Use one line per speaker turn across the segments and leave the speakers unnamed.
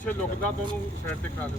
ਪਿੱਛੇ ਲੁਕਦਾ ਤਾਂ ਉਹਨੂੰ ਸਾਈਡ ਤੇ ਕਰਾ ਦਿਓ।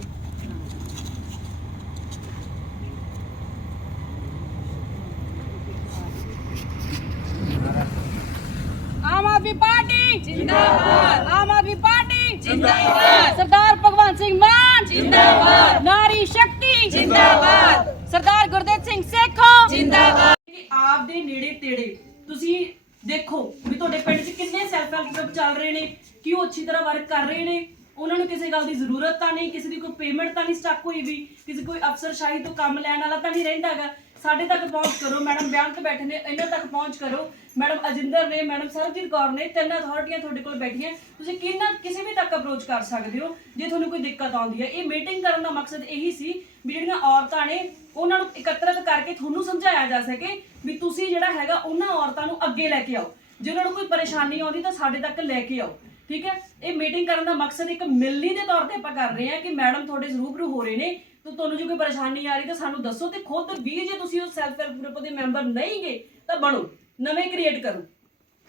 ਆਮ ਆਦਮੀ ਪਾਰਟੀ ਜਿੰਦਾਬਾਦ। ਆਮ ਆਦਮੀ ਪਾਰਟੀ ਜਿੰਦਾਬਾਦ। ਸਰਦਾਰ ਭਗਵੰਤ ਸਿੰਘ ਮਾਨ ਜਿੰਦਾਬਾਦ। ਨਾਰੀ ਸ਼ਕਤੀ ਜਿੰਦਾਬਾਦ। ਸਰਦਾਰ ਗੁਰਦੇਵ ਸਿੰਘ ਸੇਖੋ ਜਿੰਦਾਬਾਦ।
ਆਪ ਦੇ ਨੇੜੇ ਤੇੜੇ ਤੁਸੀਂ ਦੇਖੋ ਵੀ ਤੁਹਾਡੇ ਪਿੰਡ 'ਚ ਕਿੰਨੇ ਸੈਲਫ ਹੈਲਪ ਗਰੁੱਪ ਚੱਲ ਰਹੇ ਨੇ ਕਿ ਉਹ ਅੱਛੀ ਤਰ੍ਹਾਂ ਵਰਕ ਕਰ ਰਹੇ ਨੇ। ਉਹਨਾਂ ਨੂੰ ਕਿਸੇ ਗੱਲ ਦੀ ਜ਼ਰੂਰਤ ਤਾਂ ਨਹੀਂ, ਕਿਸੇ ਦੀ ਕੋਈ ਪੇਮੈਂਟ ਤਾਂ ਨਹੀਂ ਸਟਕ ਹੋਈ ਵੀ, ਕਿਸੇ ਕੋਈ ਅਫਸਰਸ਼ਾਹੀ ਤੋਂ ਕੰਮ ਲੈਣ ਵਾਲਾ ਤਾਂ ਨਹੀਂ ਰਹਿੰਦਾਗਾ ਸਾਡੇ ਤੱਕ ਪਹੁੰਚ ਕਰੋ, ਮੈਡਮ ਬਿਆਨ ਤੇ ਬੈਠੇ ਨੇ, ਇਹਨਾਂ ਤੱਕ ਪਹੁੰਚ ਕਰੋ। ਮੈਡਮ ਅਜਿੰਦਰ ਨੇ, ਮੈਡਮ ਸਰਬਜੀਤ ਕੌਰ ਨੇ ਤਿੰਨ ਅਥਾਰਟੀਆਂ ਤੁਹਾਡੇ ਕੋਲ ਬੈਠੀਆਂ। ਤੁਸੀਂ ਕਿੰਨਾ, ਕਿਸੇ ਵੀ ਤੱਕ ਅਪਰੋਚ ਕਰ ਸਕਦੇ ਹੋ, ਜੇ ਤੁਹਾਨੂੰ ਕੋਈ ਦਿੱਕਤ ਆਉਂਦੀ ਹੈ। ਇਹ ਮੀਟਿੰਗ ਕਰਨ ਦਾ ਮਕਸਦ ਇਹੀ ਸੀ ਵੀ ਜਿਹੜੀਆਂ ਔਰਤਾਂ ਨੇ, ਉਹਨਾਂ ਨੂੰ ਇਕੱਤਰਿਤ ਕਰਕੇ ਤੁਹਾਨੂੰ ਸਮਝਾਇਆ ਜਾ ਸਕੇ ਵੀ ਤੁਸੀਂ ਜਿਹੜਾ ਹੈਗਾ, ਉਹਨਾਂ ਔਰਤਾਂ ਨੂੰ ਅੱਗੇ ਲੈ ਕੇ ਆਓ। ਜੇ ਉਹਨਾਂ ਨੂੰ ਕੋਈ ਪਰੇਸ਼ਾਨੀ ਆਉਂਦੀ ਤਾਂ ਸਾਡੇ ਤੱਕ ਲੈ ਕੇ ਆਓ। ਠੀਕ ਹੈ? ਇਹ ਮੀਟਿੰਗ ਕਰਨ ਦਾ ਮਕਸਦ ਇੱਕ ਮਿਲਣੀ ਦੇ ਤੌਰ ਤੇ ਆਪਾਂ ਕਰ ਰਹੇ ਹਾਂ ਕਿ ਮੈਡਮ ਤੁਹਾਡੇ ਰੂਬਰੂ ਹੋ ਰਹੇ ਨੇ। ਤਾਂ ਤੁਹਾਨੂੰ ਜੇ ਕੋਈ ਪਰੇਸ਼ਾਨੀ ਆ ਰਹੀ ਤਾਂ ਸਾਨੂੰ ਦੱਸੋ ਤੇ ਖੁਦ ਵੀ ਜੇ ਤੁਸੀਂ ਉਸ ਸੈਲਫ ਹੈਲਪ ਗਰੁੱਪ ਦੇ ਮੈਂਬਰ ਨਹੀਂਗੇ ਤਾਂ ਬਣੋ, ਨਵੇਂ ਕ੍ਰੀਏਟ ਕਰੋ।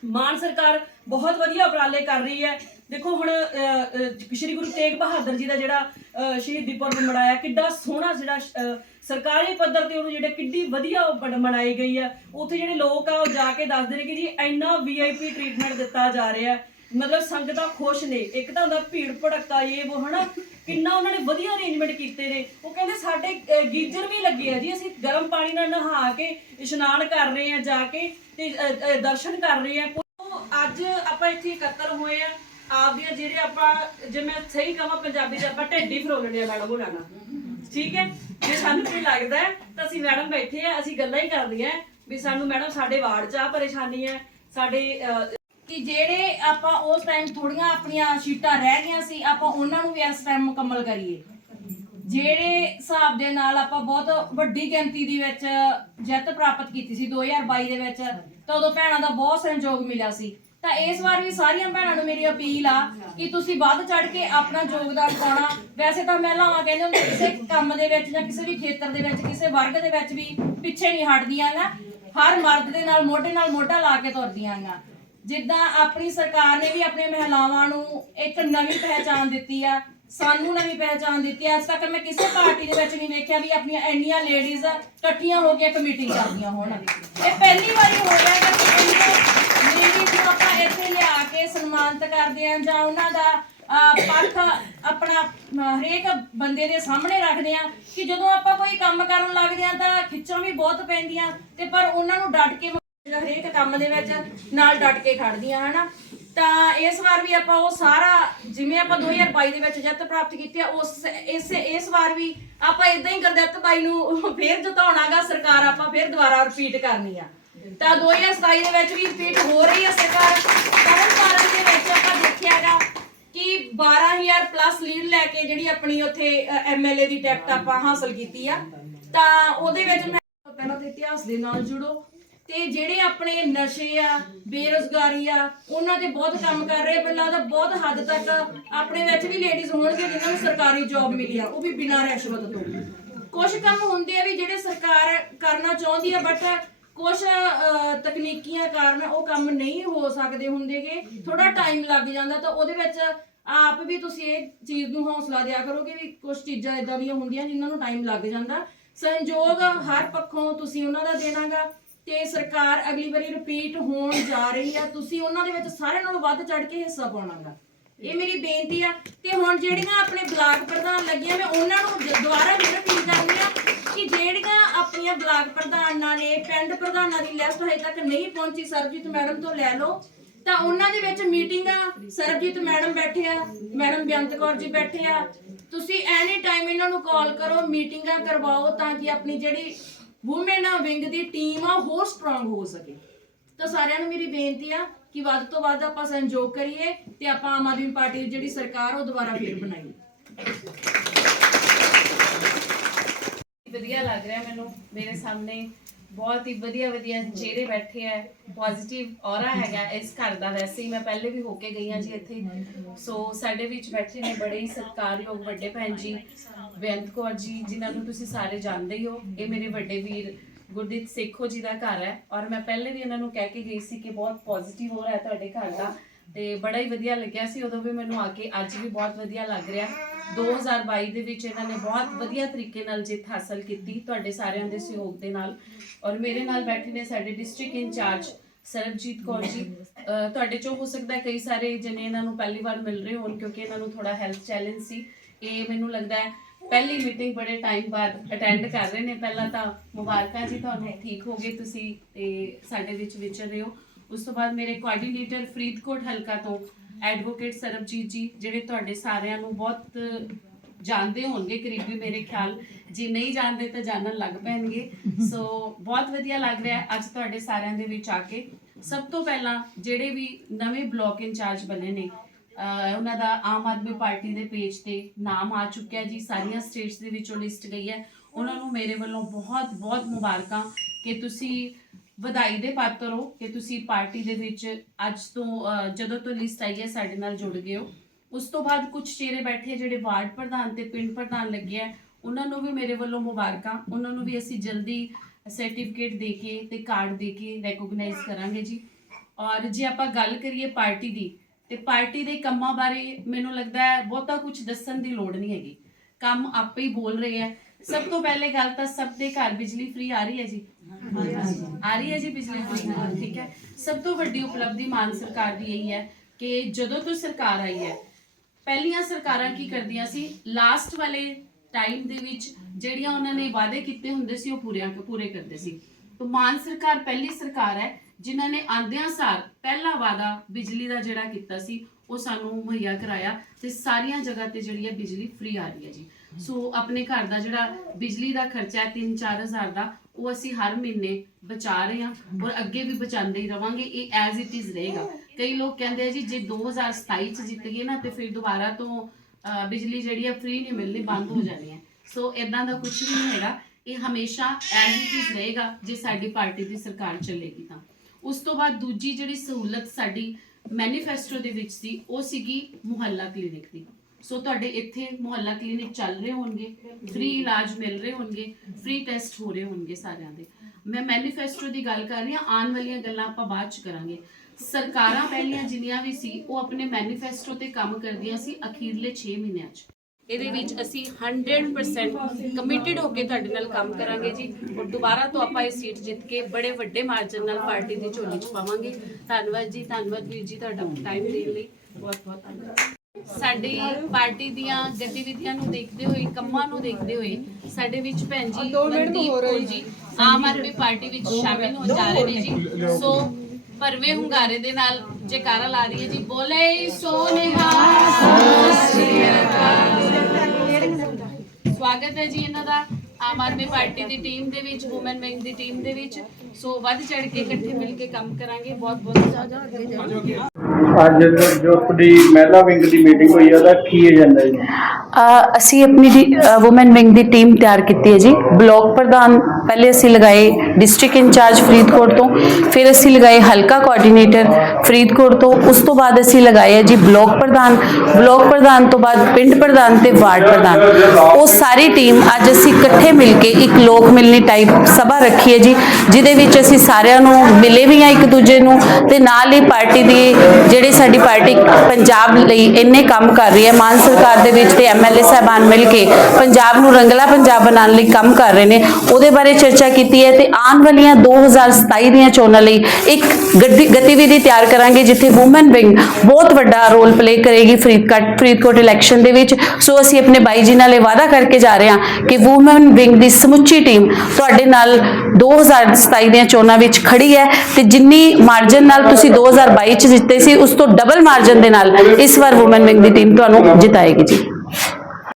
ਮਾਨ ਸਰਕਾਰ ਬਹੁਤ ਵਧੀਆ ਉਪਰਾਲੇ ਕਰ ਰਹੀ ਹੈ। ਦੇਖੋ ਹੁਣ ਸ਼੍ਰੀ ਗੁਰੂ ਤੇਗ ਬਹਾਦਰ ਜੀ ਦਾ ਜਿਹੜਾ ਸ਼ਹੀਦੀ ਪੁਰਬ ਮਨਾਇਆ, ਕਿੱਡਾ ਸੋਹਣਾ ਜਿਹੜਾ ਸਰਕਾਰੀ ਪੱਧਰ ਤੇ ਉਹਨੂੰ ਜਿਹੜਾ ਕਿੱਡੀ ਵਧੀਆ ਮਨਾਈ ਗਈ ਆ ਉੱਥੇ ਜਿਹੜੇ ਲੋਕ ਆ ਉਹ ਜਾ ਕੇ ਦੱਸਦੇ ਨੇ ਕਿ ਜੀ ਇੰਨਾ ਵੀਆਈਪੀ ਟ੍ਰੀਟਮੈਂਟ ਦਿੱਤਾ ਜਾ ਰਿਹਾ ਹੈ। ਮਤਲਬ ਸੰਗਤਾਂ ਖੁਸ਼ ਨੇ ਇੱਕ ਤਾਂ ਹੁੰਦਾ ਭੀੜ ਭੜਕਾ ਇਹ ਉਹ ਹਨਾ ਕਿੰਨਾ ਉਹਨਾਂ ਨੇ ਵਧੀਆ ਅਰੇਂਜਮੈਂਟ ਕੀਤੇ ਨੇ। ਉਹ ਕਹਿੰਦੇ ਸਾਡੇ ਅਹ, ਗੀਜ਼ਰ ਵੀ ਲੱਗੇ ਆ ਜੀ ਅਸੀਂ ਗਰਮ ਪਾਣੀ ਨਾਲ ਨਹਾ ਕੇ ਇਸ਼ਨਾਨ ਕਰ ਰਹੇ ਆ ਜਾ ਕੇ ਤੇ ਅਹ, ਅਹ, ਦਰਸ਼ਨ ਕਰ ਰਹੇ ਆ। ਉਹ ਅੱਜ ਆਪਾਂ ਇੱਥੇ ਇਕੱਤਰ ਹੋਏ ਆ ਆਪਦੀਆਂ ਜਿਹੜੇ ਆਪਾਂ ਜੇ ਮੈਂ ਸਹੀ ਕਹਾਂ ਪੰਜਾਬੀ ਚ ਆਪਾਂ ਢਿੱਡੀ ਫਰੋਲਣੇ ਆ ਮੈਡਮ ਹੋਣਾ ਨਾਲ। ਠੀਕ ਹੈ? ਜੇ ਸਾਨੂੰ ਕੋਈ ਲੱਗਦਾ ਹੈ ਤਾਂ ਅਸੀਂ ਮੈਡਮ ਬੈਠੇ ਆ ਅਸੀਂ ਗੱਲਾਂ ਹੀ ਕਰਦੀਆਂ ਵੀ ਸਾਨੂੰ ਮੈਡਮ ਸਾਡੇ ਵਾਰਡ 'ਚ ਆ ਪਰੇਸ਼ਾਨੀ ਹੈ ਸਾਡੇ ਅਹ,
ਕਿ ਜਿਹੜੇ ਆਪਾਂ ਉਸ ਟਾਈਮ ਥੋੜੀਆਂ ਆਪਣੀਆਂ ਸ਼ੀਟਾਂ ਰਹਿ ਗਈਆਂ ਸੀ, ਆਪਾਂ ਉਹਨਾਂ ਨੂੰ ਵੀ ਇਸ ਟਾਈਮ ਮੁਕੰਮਲ ਕਰੀਏ। ਜਿਹੜੇ ਹਿਸਾਬ ਦੇ ਨਾਲ ਆਪਾਂ ਬਹੁਤ ਵੱਡੀ ਗਿਣਤੀ ਦੀ ਵਿੱਚ ਜਿੱਤ ਪ੍ਰਾਪਤ ਕੀਤੀ ਸੀ 2022 ਦੇ ਵਿੱਚ, ਤਾਂ ਉਦੋਂ ਭੈਣਾਂ ਦਾ ਬਹੁਤ ਸਹਿਯੋਗ ਮਿਲਿਆ ਸੀ। ਤਾਂ ਇਸ ਵਾਰ ਵੀ ਸਾਰੀਆਂ ਭੈਣਾਂ ਨੂੰ ਮੇਰੀ ਅਪੀਲ ਆ ਕਿ ਤੁਸੀਂ ਵੱਧ ਚੜ ਕੇ ਆਪਣਾ ਯੋਗਦਾਨ ਪਾਉਣਾ। ਵੈਸੇ ਤਾਂ ਮਹਿਲਾਵਾਂ ਕਹਿੰਦੇ ਹੁੰਦੇ ਕਿਸੇ ਕੰਮ ਦੇ ਵਿੱਚ ਜਾਂ ਕਿਸੇ ਵੀ ਖੇਤਰ ਦੇ ਵਿੱਚ, ਕਿਸੇ ਵਰਗ ਦੇ ਵਿੱਚ ਵੀ ਪਿੱਛੇ ਨਹੀਂ ਹਟਦੀਆਂ ਨਾ ਹਰ ਮਰਦ ਦੇ ਨਾਲ, ਮੋਢੇ ਨਾਲ ਮੋਢਾ ਲਾ ਕੇ ਤੁਰਦੀਆਂ ਗਾ ਜਿੱਦਾਂ ਆਪਣੀ ਸਰਕਾਰ ਨੇ ਵੀ ਆਪਣੇ ਮਹਿਲਾਵਾਂ ਨੂੰ ਇੱਕ ਨਵੀਂ ਪਹਿਚਾਣ ਦਿੱਤੀ ਆ, ਸਾਨੂੰ ਨਵੀਂ ਪਹਿਚਾਣ ਦਿੱਤੀ ਆ। ਅੱਜ ਤੱਕ ਮੈਂ ਕਿਸੇ ਪਾਰਟੀ ਦੇ ਵਿੱਚ ਨਹੀਂ ਵੇਖਿਆ ਵੀ ਆਪਣੀਆਂ ਇੰਨੀਆਂ ਲੇਡੀਜ਼ ਇਕੱਠੀਆਂ ਹੋ ਕੇ ਇੱਕ ਮੀਟਿੰਗ ਕਰਦੀਆਂ ਹੋਣ। ਇਹ ਪਹਿਲੀ ਵਾਰੀ ਹੋ ਰਿਹਾ ਹੈ ਕਿ ਇੰਨੇ ਲੇਡੀਜ਼ ਨੂੰ ਆਪਾਂ ਇੱਥੇ ਲਿਆ ਕੇ ਸਨਮਾਨਿਤ ਕਰਦੇ ਆ ਜਾਂ ਉਹਨਾਂ ਦਾ ਪੱਖ ਆਪਣਾ ਹਰੇਕ ਬੰਦੇ ਦੇ ਸਾਹਮਣੇ ਰੱਖਦੇ ਆ ਕਿ ਜਦੋਂ ਆਪਾਂ ਕੋਈ ਕੰਮ ਕਰਨ ਲੱਗਦੇ ਆ ਤਾਂ ਖਿੱਚਾਂ ਵੀ ਬਹੁਤ ਪੈਂਦੀਆਂ ਤੇ ਪਰ ਉਹਨਾਂ ਨੂੰ ਡਟ ਕੇ ਹਰੇਕ ਕੰਮ ਦੇ ਵਿੱਚ ਨਾਲ ਡਟ ਕੇ ਖੜਦੀਆਂ, ਹਨਾ? ਤਾਂ ਇਸ ਵਾਰ ਵੀ ਆਪਾਂ ਉਹ ਸਾਰਾ, ਜਿਵੇਂ ਆਪਾਂ 2022 ਦੇ ਵਿੱਚ ਜਿੱਤ ਪ੍ਰਾਪਤ ਕੀਤੀ ਆ, ਉਸ ਇਸ ਇਸ ਵਾਰ ਵੀ ਆਪਾਂ ਇਦਾਂ ਹੀ ਗੁਰਦਿੱਤ ਬਾਈ ਨੂੰ ਫੇਰ ਜਿਤਾਉਣਾਗਾ ਸਰਕਾਰ, ਆਪਾਂ ਫੇਰ ਦੁਬਾਰਾ ਰਿਪੀਟ ਕਰਨੀ ਆ। ਤਾਂ 2027 ਦੇ ਵਿੱਚ ਵੀ ਰਿਪੀਟ ਹੋ ਰਹੀ ਹੈ ਸਰਕਾਰ। ਤਰਨ ਤਾਰਨ ਦੇ ਵਿੱਚ ਆਪਾਂ ਦੇਖਿਆਗਾ ਕਿ 12000 ਪਲੱਸ ਲੀਡ ਲੈ ਕੇ ਜਿਹੜੀ ਆਪਣੀ ਉੱਥੇ ਐਮਐਲਏ ਦੀ ਟਿਕਟ ਆਪਾਂ ਹਾਸਲ ਕੀਤੀ ਆ। ਤਾਂ ਉਹਦੇ ਵਿੱਚ ਮੈਂ ਪਹਿਲਾਂ ਤੇ ਇਤਿਹਾਸ ਦੇ ਨਾਲ ਜੁੜੋ। ਤੇ ਜਿਹੜੇ ਆਪਣੇ ਨਸ਼ੇ ਆ, ਬੇਰੋਜ਼ਗਾਰੀ ਆ, ਉਹਨਾਂ ਤੇ ਬਹੁਤ ਕੰਮ ਕਰ ਰਹੇ ਮੈਨੂੰ ਲੱਗਦਾ ਬਹੁਤ ਹੱਦ ਤੱਕ ਆਪਣੇ ਵਿੱਚ ਵੀ ਲੇਡੀਜ਼ ਹੋਣਗੇ ਜਿਨ੍ਹਾਂ ਨੂੰ ਸਰਕਾਰੀ ਜੌਬ ਮਿਲੀ ਆ। ਉਹ ਵੀ ਬਿਨਾਂ ਰਿਸ਼ਵਤ ਤੋਂ। ਕੁਝ ਕੰਮ ਹੁੰਦੇ ਆ ਵੀ ਜਿਹੜੇ ਸਰਕਾਰ ਕਰਨਾ ਚਾਹੁੰਦੀ ਆ ਬਟ ਕੁਝ ਤਕਨੀਕੀਆਂ ਕਾਰਨ ਉਹ ਕੰਮ ਨਹੀਂ ਹੋ ਸਕਦੇ ਹੁੰਦੇਗੇ। ਥੋੜਾ ਟਾਈਮ ਲੱਗ ਜਾਂਦਾ ਤਾਂ ਉਹਦੇ ਵਿੱਚ ਆਪ ਵੀ ਤੁਸੀਂ ਇਹ ਚੀਜ਼ ਨੂੰ ਹੌਸਲਾ ਦਿਆ ਕਰੋਗੇ ਵੀ ਕੁਝ ਚੀਜ਼ਾਂ ਇਦਾਂ ਦੀਆਂ ਹੁੰਦੀਆਂ ਜਿਨ੍ਹਾਂ ਨੂੰ ਟਾਈਮ ਲੱਗ ਜਾਂਦਾ। ਸੰਯੋਗ ਹਰ ਪੱਖੋਂ ਤੁਸੀਂ ਉਹਨਾਂ ਦਾ ਦੇਣਾਗਾ। ਤੇ ਸਰਕਾਰ ਅਗਲੀ ਵਾਰੀ ਰਿਪੀਟ ਹੋਣ ਜਾ ਰਹੀ ਆ। ਤੁਸੀਂ ਉਹਨਾਂ ਦੇ ਵਿੱਚ ਸਾਰਿਆਂ ਨਾਲੋਂ ਵੱਧ ਚੜ ਕੇ ਹਿੱਸਾ ਪਾਉਣਾਗਾ ਇਹ ਮੇਰੀ ਬੇਨਤੀ ਆ ਤੇ ਹੁਣ ਜਿਹੜੀਆਂ ਆਪਣੇ ਬਲਾਕ ਪ੍ਰਧਾਨ ਲੱਗੀਆਂ ਮੈਂ ਉਹਨਾਂ ਨੂੰ ਦੁਬਾਰਾ ਵੀ ਅਪੀਲ ਕਰਨੀ ਆ ਕਿ ਜਿਹੜੀਆਂ ਆਪਣੀਆਂ ਬਲਾਕ ਪ੍ਰਧਾਨਾਂ ਨੇ, ਪਿੰਡ ਪ੍ਰਧਾਨਾਂ ਦੀ ਲਿਸਟ ਹਜੇ ਤੱਕ ਨਹੀਂ ਪਹੁੰਚੀ ਸਰਬਜੀਤ ਮੈਡਮ ਤੋਂ ਲੈ ਲਓ। ਤਾਂ ਉਹਨਾਂ ਦੇ ਵਿੱਚ ਮੀਟਿੰਗਾਂ ਸਰਬਜੀਤ ਮੈਡਮ ਬੈਠੇ ਆ, ਮੈਡਮ ਬੇਅੰਤ ਕੌਰ ਜੀ ਬੈਠੇ ਆ। ਤੁਸੀਂ ਐਨੀ ਟਾਈਮ ਇਹਨਾਂ ਨੂੰ ਕਾਲ ਕਰੋ ਮੀਟਿੰਗਾਂ ਕਰਵਾਓ ਤਾਂ ਕਿ ਆਪਣੀ ਜਿਹੜੀ ਵੂਮਨ ਵਿੰਗ ਦੀ ਟੀਮ ਆ, ਹੋਰ ਸਟਰੋਂਗ ਹੋ ਸਕੇ। ਤਾਂ ਸਾਰਿਆਂ ਨੂੰ ਮੇਰੀ ਬੇਨਤੀ ਆ ਕਿ ਵੱਧ ਤੋਂ ਵੱਧ ਆਪਾਂ ਸਹਿਯੋਗ ਕਰੀਏ ਤੇ ਆਪਾਂ ਆਮ ਆਦਮੀ ਪਾਰਟੀ ਦੀ ਜਿਹੜੀ ਸਰਕਾਰ ਉਹ ਦੁਬਾਰਾ ਫੇਰ ਬਣਾਈਏ।
ਵਧੀਆ ਲੱਗ ਰਿਹਾ ਮੈਨੂੰ ਮੇਰੇ ਸਾਹਮਣੇ। ਬਹੁਤ ਹੀ ਵਧੀਆ ਵਧੀਆ ਚਿਹਰੇ ਬੈਠੇ ਆ ਪੋਜ਼ਿਟਿਵ ਔਰਾ ਹੈਗਾ ਇਸ ਘਰ ਦਾ। ਵੈਸੇ ਹੀ ਮੈਂ ਪਹਿਲੇ ਵੀ ਹੋ ਕੇ ਗਈ ਹਾਂ ਜੀ ਇੱਥੇ। ਸੋ ਸਾਡੇ ਵਿੱਚ ਬੈਠੇ ਨੇ ਬੜੇ ਹੀ ਸਤਿਕਾਰਯੋਗ ਵੱਡੇ ਭੈਣ ਜੀ, ਬੇਅੰਤ ਕੌਰ ਜੀ, ਜਿਨ੍ਹਾਂ ਨੂੰ ਤੁਸੀਂ ਸਾਰੇ ਜਾਣਦੇ ਹੀ ਹੋ। ਇਹ ਮੇਰੇ ਵੱਡੇ ਵੀਰ ਗੁਰਦੀਪ ਸੇਖੋ ਜੀ ਦਾ ਘਰ ਹੈ। ਔਰ ਮੈਂ ਪਹਿਲੇ ਵੀ ਇਹਨਾਂ ਨੂੰ ਕਹਿ ਕੇ ਗਈ ਸੀ ਕਿ ਬਹੁਤ ਪੋਜ਼ਿਟਿਵ ਹੋ ਰਿਹਾ ਹੈ ਤੁਹਾਡੇ ਘਰ ਦਾ। ਤੇ ਬੜਾ ਹੀ ਵਧੀਆ ਲੱਗਿਆ ਸੀ। ਉਦੋਂ ਵੀ ਮੈਨੂੰ ਆ ਕੇ ਅੱਜ ਵੀ ਬਹੁਤ ਵਧੀਆ ਲੱਗ ਰਿਹਾ। 2022 ਦੇ ਵਿੱਚ ਇਹਨਾਂ ਨੇ ਬਹੁਤ ਵਧੀਆ ਤਰੀਕੇ ਨਾਲ ਜਿੱਤ ਹਾਸਲ ਕੀਤੀ ਤੁਹਾਡੇ ਸਾਰਿਆਂ ਦੇ ਸਹਿਯੋਗ ਦੇ ਨਾਲ। ਔਰ ਮੇਰੇ ਨਾਲ ਬੈਠੇ ਨੇ ਸਾਡੇ ਡਿਸਟ੍ਰਿਕਟ ਇੰਚਾਰਜ ਸਰਬਜੀਤ ਕੌਰ ਜੀ। ਤੁਹਾਡੇ ਚੋਂ ਹੋ ਸਕਦਾ ਕਈ ਸਾਰੇ ਜਣੇ ਇਹਨਾਂ ਨੂੰ ਪਹਿਲੀ ਵਾਰ ਮਿਲ ਰਹੇ ਹੋਣ ਕਿਉਂਕਿ ਇਹਨਾਂ ਨੂੰ ਥੋੜਾ ਹੈਲਥ ਚੈਲੰਜ ਸੀ। ਇਹ ਮੈਨੂੰ ਲੱਗਦਾ ਹੈ ਪਹਿਲੀ ਮੀਟਿੰਗ ਬੜੇ ਟਾਈਮ ਬਾਅਦ ਅਟੈਂਡ ਕਰ ਰਹੇ ਨੇ। ਪਹਿਲਾਂ ਤਾਂ ਮੁਬਾਰਕਾਂ ਜੀ, ਤੁਹਾਨੂੰ ਠੀਕ ਹੋ ਗਏ ਤੁਸੀਂ ਤੇ ਸਾਡੇ ਵਿੱਚ ਵਿਚਰ ਰਹੇ ਹੋ। ਉਸ ਤੋਂ ਬਾਅਦ ਮੇਰੇ ਕੋਆਰਡੀਨੇਟਰ ਫਰੀਦਕੋਟ ਹਲਕਾ ਤੋਂ ਐਡਵੋਕੇਟ ਸਰਬਜੀਤ ਜੀ, ਜਿਹੜੇ ਤੁਹਾਡੇ ਸਾਰਿਆਂ ਨੂੰ ਬਹੁਤ ਜਾਣਦੇ ਹੋਣਗੇ, ਕਰੀਬੀ ਮੇਰੇ ਖਿਆਲ। ਜੇ ਨਹੀਂ ਜਾਣਦੇ ਤਾਂ ਜਾਣਨ ਲੱਗ ਪੈਣਗੇ। ਸੋ ਬਹੁਤ ਵਧੀਆ ਲੱਗ ਰਿਹਾ ਹੈ ਅੱਜ ਤੁਹਾਡੇ ਸਾਰਿਆਂ ਦੇ ਵਿੱਚ ਆ ਕੇ। ਸਭ ਤੋਂ ਪਹਿਲਾਂ ਜਿਹੜੇ ਵੀ ਨਵੇਂ ਬਲਾਕ ਇੰਚਾਰਜ ਬਣੇ ਨੇ ਉਹਨਾਂ ਦਾ ਆਮ ਆਦਮੀ ਪਾਰਟੀ ਦੇ ਪੇਜ ਤੇ ਨਾਮ ਆ ਚੁੱਕਿਆ ਜੀ। ਸਾਰੀਆਂ ਸਟੇਟਸ ਦੇ ਵਿੱਚੋਂ ਲਿਸਟ ਗਈ ਹੈ। ਉਹਨਾਂ ਨੂੰ ਮੇਰੇ ਵੱਲੋਂ ਬਹੁਤ ਬਹੁਤ ਮੁਬਾਰਕਾਂ ਕਿ ਤੁਸੀਂ ਵਧਾਈ ਦੇ ਪਾਤਰ ਹੋ ਕਿ ਤੁਸੀਂ ਪਾਰਟੀ ਦੇ ਵਿੱਚ ਅੱਜ ਤੋਂ ਜਦੋਂ ਤੋਂ ਲਿਸਟ ਆਈ ਹੈ, ਸਾਡੇ ਨਾਲ ਜੁੜ ਗਏ ਹੋ। ਉਸ ਤੋਂ ਬਾਅਦ ਕੁਝ ਚਿਹਰੇ ਬੈਠੇ ਜਿਹੜੇ ਵਾਰਡ ਪ੍ਰਧਾਨ ਤੇ ਪਿੰਡ ਪ੍ਰਧਾਨ ਲੱਗੇ ਆ। ਉਹਨਾਂ ਨੂੰ ਵੀ ਮੇਰੇ ਵੱਲੋਂ ਮੁਬਾਰਕਾਂ। ਉਹਨਾਂ ਨੂੰ ਵੀ ਅਸੀਂ ਜਲਦੀ ਸਰਟੀਫਿਕੇਟ ਦੇ ਕੇ ਤੇ ਕਾਰਡ ਦੇ ਕੇ ਰੈਕੋਗਨਾਈਜ਼ ਕਰਾਂਗੇ ਜੀ। ਔਰ ਜੇ ਆਪਾਂ ਗੱਲ ਕਰੀਏ ਪਾਰਟੀ ਦੀ, ਤੇ ਪਾਰਟੀ ਦੇ ਕੰਮਾਂ ਬਾਰੇ ਮੈਨੂੰ ਲੱਗਦਾ ਹੈ ਬਹੁਤਾ ਕੁਝ ਦੱਸਣ ਦੀ ਲੋੜ ਨਹੀਂ ਹੈਗੀ। ਕੰਮ ਆਪੇ ਹੀ ਬੋਲ ਰਹੇ ਆ। ਸਭ ਤੋਂ ਪਹਿਲੇ ਗੱਲ ਤਾਂ ਸਭ ਦੇ ਘਰ ਬਿਜਲੀ ਫ੍ਰੀ ਆ ਰਹੀ ਹੈ ਜੀ? ਆ ਰਹੀ ਹੈ ਜੀ ਬਿਜਲੀ ਫ੍ਰੀ ਠੀਕ ਹੈ। ਸਭ ਤੋਂ ਵੱਡੀ ਉਪਲਬਧੀ ਮਾਨ ਸਰਕਾਰ ਦੀ ਇਹੀ ਹੈ ਕਿ ਜਦੋਂ ਤੋਂ ਸਰਕਾਰ ਆਈ ਹੈ, ਪਹਿਲੀਆਂ ਸਰਕਾਰਾਂ ਕੀ ਕਰਦੀਆਂ ਸੀ? ਲਾਸਟ ਵਾਲੇ ਟਾਈਮ ਦੇ ਵਿੱਚ ਜਿਹੜੀਆਂ ਉਹਨਾਂ ਨੇ ਵਾਅਦੇ ਕੀਤੇ ਹੁੰਦੇ ਸੀ, ਉਹ ਪੂਰਿਆਂ ਪੂਰੇ ਕਰਦੇ ਸੀ। ਮਾਨ ਸਰਕਾਰ ਪਹਿਲੀ ਸਰਕਾਰ ਹੈ ਜਿਨ੍ਹਾਂ ਨੇ ਆਂਦਿਆਂ ਸਾਰ ਪਹਿਲਾ ਵਾਅਦਾ ਬਿਜਲੀ ਦਾ ਜਿਹੜਾ ਕੀਤਾ ਸੀ, ਉਹ ਸਾਨੂੰ ਮੁਹੱਈਆ ਕਰਾਇਆ ਤੇ ਸਾਰੀਆਂ ਜਗ੍ਹਾ ਤੇ ਜਿਹੜੀ ਹੈ ਬਿਜਲੀ ਫ੍ਰੀ ਆ ਰਹੀ ਹੈ ਜੀ। ਸੋ ਆਪਣੇ ਘਰ ਦਾ ਜਿਹੜਾ ਬਿਜਲੀ ਦਾ ਖਰਚਾ ਹੈ 3-4000 ਦਾ, ਉਹ ਅਸੀਂ ਹਰ ਮਹੀਨੇ ਬਚਾ ਰਹੇ ਹਾਂ ਔਰ ਅੱਗੇ ਵੀ ਬਚਾਉਂਦੇ ਹੀ ਰਵਾਂਗੇ, ਇਹ ਐਜ਼ ਇਟ ਇਜ਼ ਰਹੇਗਾ। ਕਈ ਲੋਕ ਕਹਿੰਦੇ ਆ ਜੀ, ਜੇ 2027 ਚ ਜਿੱਤ ਗਏ ਨਾ, ਤੇ ਫਿਰ ਦੁਬਾਰਾ ਤੋਂ ਬਿਜਲੀ ਜਿਹੜੀ ਹੈ ਫ੍ਰੀ ਨਹੀਂ ਮਿਲਣੀ, ਬੰਦ ਹੋ ਜਾਣੀ ਹੈ। ਸੋ ਇਦਾਂ ਦਾ ਕੁਝ ਵੀ ਨਹੀਂ ਹੈਗਾ। ਇਹ ਹਮੇਸ਼ਾ ਐਜ਼ ਇਟ ਇਜ਼ ਰਹੇਗਾ, ਜੇ ਸਾਡੀ ਪਾਰਟੀ ਦੀ ਸਰਕਾਰ ਚੱਲੇਗੀ ਤਾਂ। ਉਸ ਤੋਂ ਬਾਅਦ ਦੂਜੀ ਜਿਹੜੀ ਸਹੂਲਤ ਸਾਡੀ ਮੈਨੀਫੈਸਟੋ ਦੇ ਵਿੱਚ ਸੀ, ਉਹ ਸੀਗੀ ਮੁਹੱਲਾ ਕਲੀਨਿਕ ਦੀ। ਸੋ ਤੁਹਾਡੇ ਇੱਥੇ ਮੁਹੱਲਾ ਕਲੀਨਿਕ ਚੱਲ ਰਹੇ ਹੋਣਗੇ ਫ੍ਰੀ ਇਲਾਜ ਮਿਲ ਰਹੇ ਹੋਣਗੇ ਫ੍ਰੀ ਟੈਸਟ ਹੋ ਰਹੇ ਹੋਣਗੇ ਸਾਰਿਆਂ ਦੇ। ਮੈਂ ਮੈਨੀਫੈਸਟੋ ਦੀ ਗੱਲ ਕਰ ਰਹੀ ਹਾਂ, ਆਉਣ ਵਾਲੀਆਂ ਗੱਲਾਂ ਆਪਾਂ ਬਾਅਦ ਚ ਕਰਾਂਗੇ। ਸਰਕਾਰਾਂ ਪਹਿਲੀਆਂ ਜਿੰਨੀਆਂ ਵੀ ਸੀ, ਉਹ ਆਪਣੇ ਮੈਨੀਫੈਸਟੋ ਤੇ ਕੰਮ ਕਰਦੀਆਂ ਸੀ ਅਖੀਰਲੇ 6 ਮਹੀਨਿਆਂ 'ਚ। ਇਹਦੇ ਵਿੱਚ ਅਸੀਂ 100% ਕਮਿਟਿਡ ਹੋ ਕੇ ਤੁਹਾਡੇ ਨਾਲ ਕੰਮ ਕਰਾਂਗੇ ਜੀ। ਔਰ ਦੁਬਾਰਾ ਤੋਂ ਆਪਾਂ ਇਹ ਸੀਟ ਜਿੱਤ ਕੇ ਬੜੇ ਵੱਡੇ ਮਾਰਜਨ ਨਾਲ ਪਾਰਟੀ ਦੀ ਝੋਲੀ 'ਚ ਪਾਵਾਂਗੇ। ਧੰਨਵਾਦ ਜੀ ਧੰਨਵਾਦ ਵੀਰ ਜੀ ਤੁਹਾਡਾ ਟਾਈਮ ਦੇਣ ਲਈ। ਬਹੁਤ ਬਹੁਤ ਧੰਨਵਾਦ। ਸਾਡੀ ਪਾਰਟੀ ਦੀਆਂ ਗਤੀਵਿਧੀਆਂ ਨੂੰ ਦੇਖਦੇ ਹੋਏ ਕੰਮਾਂ ਨੂੰ ਦੇਖਦੇ ਹੋਏ ਸਾਡੇ ਵਿੱਚ ਭੈਣ ਜੀ ਮਨਦੀਪ ਕੌਰ ਜੀ ਆਮ ਆਦਮੀ ਪਾਰਟੀ ਵਿੱਚ ਸ਼ਾਮਿਲ ਹੋ ਜਾ ਰਹੇ ਨੇ ਜੀ। ਸੋ ਭਰਵੇਂ ਹੁੰਗਾਰੇ ਦੇ ਨਾਲ ਜੈਕਾਰਾ ਲਾ ਰਹੀ ਹੈ ਜੀ। ਬੋਲੇ ਸੋ ਸਵਾਗਤ ਹੈ ਜੀ ਇਹਨਾਂ ਦਾ। ਆਮ ਆਦਮੀ ਪਾਰਟੀ ਦੀ ਟੀਮ ਦੇ ਵਿੱਚ ਔਮਨ ਵਿੰਗ ਦੀ ਟੀਮ ਦੇ ਵਿੱਚ। ਸੋ ਵੱਧ ਚੜ ਕੇ ਇਕੱਠੇ ਮਿਲ ਕੇ ਕੰਮ ਕਰਾਂਗੇ। ਬਹੁਤ ਬਹੁਤ
ਅੱਜ ਜੋ ਤੁਹਾਡੀ ਮਹਿਲਾ ਵਿੰਗ ਦੀ ਮੀਟਿੰਗ ਹੋਈ ਆ, ਉਹਦਾ ਕੀ ਏਜੰਡਾ ਹੈ
ਅਸੀਂ ਆਪਣੀ ਔਮਨ ਵਿੰਗ ਦੀ ਟੀਮ ਤਿਆਰ ਕੀਤੀ ਹੈ ਜੀ। ਬਲਾਕ ਪ੍ਰਧਾਨ ਪਹਿਲੇ ਅਸੀਂ ਲਗਾਏ ਡਿਸਟ੍ਰਿਕਟ ਇੰਚਾਰਜ ਫਰੀਦਕੋਟ ਤੋਂ, ਫਿਰ ਅਸੀਂ ਲਗਾਏ ਹਲਕਾ ਕੋਆਰਡੀਨੇਟਰ ਫਰੀਦਕੋਟ ਤੋਂ, ਉਸ ਤੋਂ ਬਾਅਦ ਅਸੀਂ ਲਗਾਏ ਹੈ ਜੀ ਬਲਾਕ ਪ੍ਰਧਾਨ। ਬਲਾਕ ਪ੍ਰਧਾਨ ਤੋਂ ਬਾਅਦ ਪਿੰਡ ਪ੍ਰਧਾਨ ਤੇ ਵਾਰਡ ਪ੍ਰਧਾਨ। ਉਹ ਸਾਰੀ ਟੀਮ ਅੱਜ ਅਸੀਂ ਇਕੱਠੇ ਮਿਲ ਕੇ ਇੱਕ ਲੋਕ ਮਿਲਣੀ ਟਾਈਪ ਸਭਾ ਰੱਖੀ ਹੈ ਜੀ, ਜਿਹਦੇ ਵਿੱਚ ਅਸੀਂ ਸਾਰਿਆਂ ਨੂੰ ਮਿਲੇ ਵੀ ਆ ਇੱਕ ਦੂਜੇ ਨੂੰ ਤੇ ਨਾਲ ਹੀ ਪਾਰਟੀ ਦੀ, ਜਿਹੜੀ ਸਾਡੀ ਪਾਰਟੀ ਪੰਜਾਬ ਲਈ ਇੰਨੇ ਕੰਮ ਕਰ ਰਹੀ ਹੈ, ਮਾਨ ਸਰਕਾਰ ਦੇ ਵਿੱਚ ਤੇ ਐਮਐਲਏ ਸਾਹਿਬਾਨ ਮਿਲ ਕੇ ਪੰਜਾਬ ਨੂੰ ਰੰਗਲਾ ਪੰਜਾਬ ਬਣਾਉਣ ਲਈ ਕੰਮ ਕਰ ਰਹੇ ਨੇ, ਉਹਦੇ ਬਾਰੇ ਚਰਚਾ ਕੀਤੀ ਹੈ ਤੇ ਆਉਣ ਵਾਲੀਆਂ 2027 ਦੀਆਂ ਚੋਣਾਂ ਲਈ ਇੱਕ ਗੱਡੀ- ਗਤੀਵਿਧੀ ਤਿਆਰ ਕਰਾਂਗੇ, ਜਿੱਥੇ ਔਮਨ ਵਿੰਗ ਬਹੁਤ ਵੱਡਾ ਰੋਲ ਪਲੇ ਕਰੇਗੀ ਫਰੀਦਕੋਟ ਫਰੀਦਕੋਟ ਇਲੈਕਸ਼ਨ ਦੇ ਵਿੱਚ। ਸੋ ਅਸੀਂ ਆਪਣੇ ਬਾਈ ਜੀ ਨਾਲ ਇਹ ਵਾਅਦਾ ਕਰਕੇ ਜਾ ਰਹੇ ਹਾਂ ਕਿ ਔਮਨ ਵਿੰਗ ਦੀ ਸਮੁੱਚੀ ਟੀਮ ਤੁਹਾਡੇ ਨਾਲ 2027 ਦੀਆਂ ਚੋਣਾਂ ਵਿੱਚ ਖੜੀ ਹੈ ਤੇ ਜਿੰਨੀ ਮਾਰਜਨ ਨਾਲ ਤੁਸੀਂ 2022 ਚ ਜਿੱਤੇ ਸੀ, ਉਸ ਤੋਂ ਡਬਲ ਮਾਰਜਨ ਦੇ ਨਾਲ ਇਸ ਵਾਰ ਔਮਨ ਵਿੰਗ ਦੀ ਟੀਮ ਤੁਹਾਨੂੰ ਜਿਤਾਏਗੀ ਜੀ।